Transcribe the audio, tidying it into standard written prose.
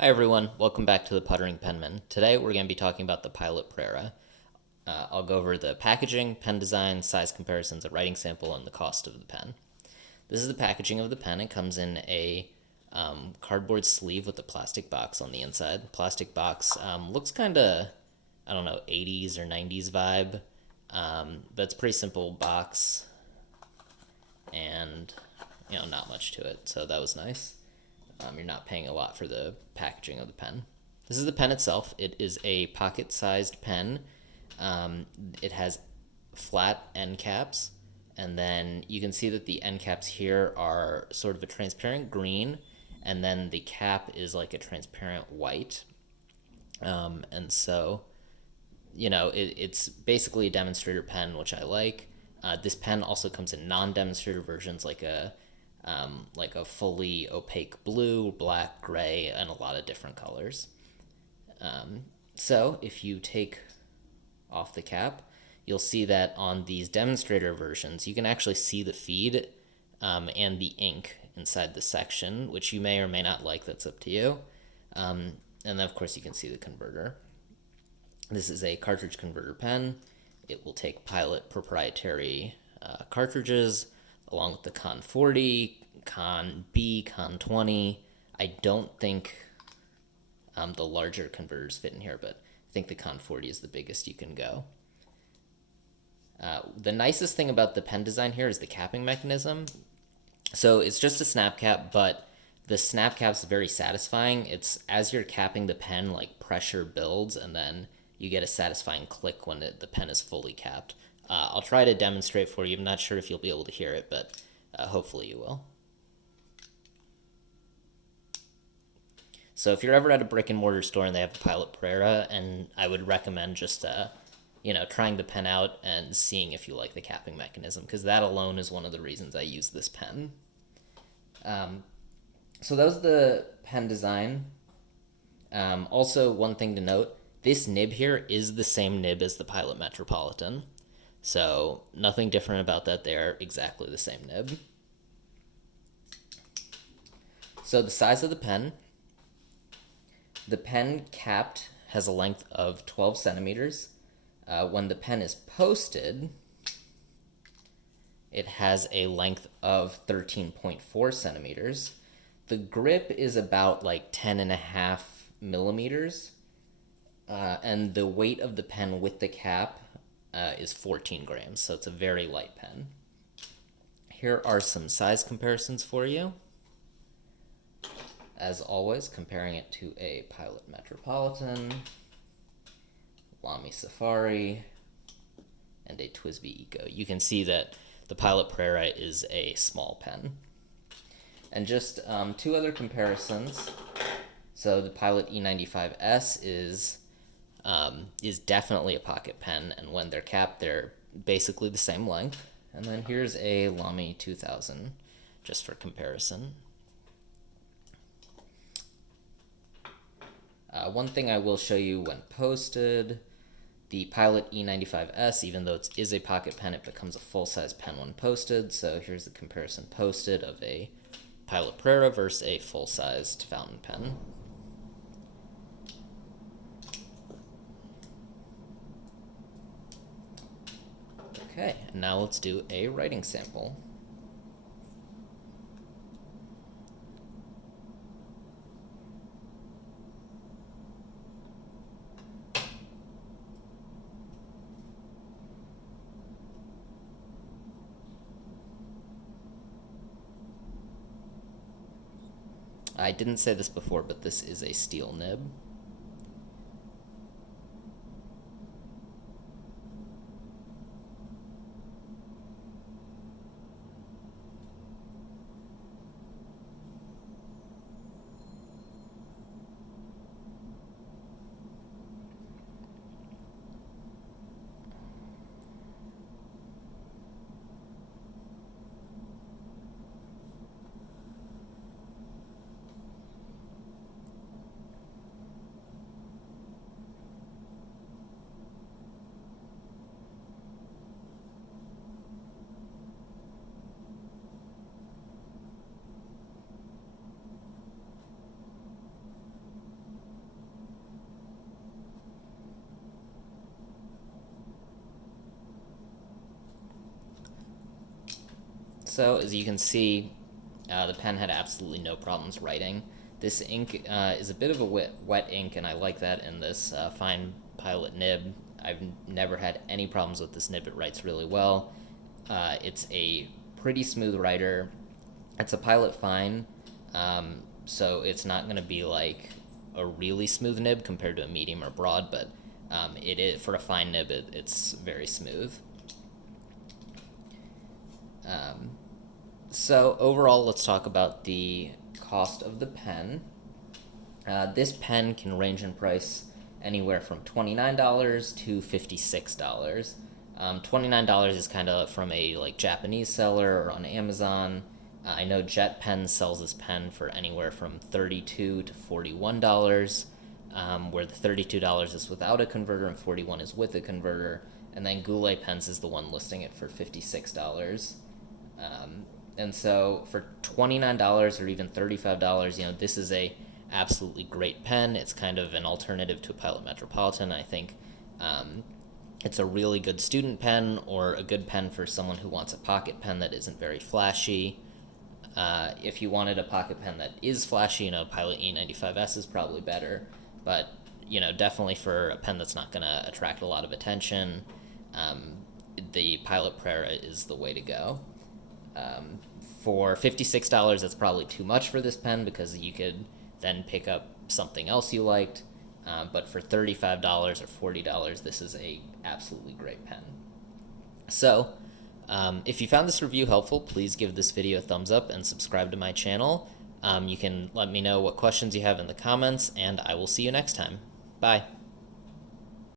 Hi everyone, welcome back to the Puttering Penman. Today we're going to be talking about the Pilot Prera. I'll go over the packaging, pen design, size comparisons, a writing sample, and the cost of the pen. This is the packaging of the pen. It comes in a cardboard sleeve with a plastic box on the inside. The plastic box looks kind of, I don't know, 80s or 90s vibe, but it's a pretty simple box and, not much to it, so that was nice. You're not paying a lot for the packaging of the pen. This is the pen itself. It is a pocket-sized pen. It has flat end caps, and then you can see that the end caps here are sort of a transparent green, and then the cap is like a transparent white. And so, it's basically a demonstrator pen, which I like. This pen also comes in non-demonstrator versions, like a fully opaque blue, black, gray, and a lot of different colors. So if you take off the cap, you'll see that on these demonstrator versions, you can actually see the feed and the ink inside the section, which you may or may not like. That's up to you. And then, of course, you can see the converter. This is a cartridge converter pen. It will take Pilot proprietary cartridges along with the Con 40, Con B, Con 20. I don't think the larger converters fit in here, but I think the Con 40 is the biggest you can go. The nicest thing about the pen design here is the capping mechanism. So it's just a snap cap, but the snap cap's very satisfying. It's as you're capping the pen, like pressure builds, and then you get a satisfying click when the pen is fully capped. I'll try to demonstrate for you. I'm not sure if you'll be able to hear it, but hopefully you will. So if you're ever at a brick and mortar store and they have a Pilot Prera, and I would recommend just trying the pen out and seeing if you like the capping mechanism, because that alone is one of the reasons I use this pen. So that was the pen design. Also, one thing to note, this nib here is the same nib as the Pilot Metropolitan. So nothing different about that. They're exactly the same nib. So the size of the pen capped has a length of 12 centimeters. When the pen is posted, it has a length of 13.4 centimeters. The grip is about like 10.5 millimeters. And the weight of the pen with the cap is 14 grams, so it's a very light pen. Here are some size comparisons for you. As always, comparing it to a Pilot Metropolitan, Lamy Safari, and a TWSBI Eco. You can see that the Pilot Prera is a small pen. And just two other comparisons. So the Pilot E95S is definitely a pocket pen, and when they're capped, they're basically the same length. And then here's a Lamy 2000, just for comparison. One thing I will show you when posted, the Pilot E95S, even though it is a pocket pen, it becomes a full-size pen when posted. So here's the comparison posted of a Pilot Prera versus a full-sized fountain pen. Okay, and now let's do a writing sample. I didn't say this before, but this is a steel nib. So as you can see, the pen had absolutely no problems writing. This ink is a bit of a wet ink, and I like that in this fine Pilot nib. I've never had any problems with this nib. It writes really well. It's a pretty smooth writer. It's a Pilot Fine, so it's not going to be like a really smooth nib compared to a medium or broad, but it is, for a fine nib, it's very smooth. So overall, let's talk about the cost of the pen. This pen can range in price anywhere from $29 to $56. $29 is kind of from a like Japanese seller or on Amazon. I know Jet Pen sells this pen for anywhere from $32 to $41, where the $32 is without a converter and $41 is with a converter. And then Goulet Pens is the one listing it for $56. And so for $29 or even $35, you know, this is a absolutely great pen. It's kind of an alternative to a Pilot Metropolitan. I think it's a really good student pen, or a good pen for someone who wants a pocket pen that isn't very flashy. If you wanted a pocket pen that is flashy, you know, Pilot E95S is probably better. But, you know, definitely for a pen that's not going to attract a lot of attention, the Pilot Prera is the way to go. For $56, that's probably too much for this pen, because you could then pick up something else you liked. But for $35 or $40, this is a absolutely great pen. So, if you found this review helpful, please give this video a thumbs up and subscribe to my channel. You can let me know what questions you have in the comments, and I will see you next time. Bye.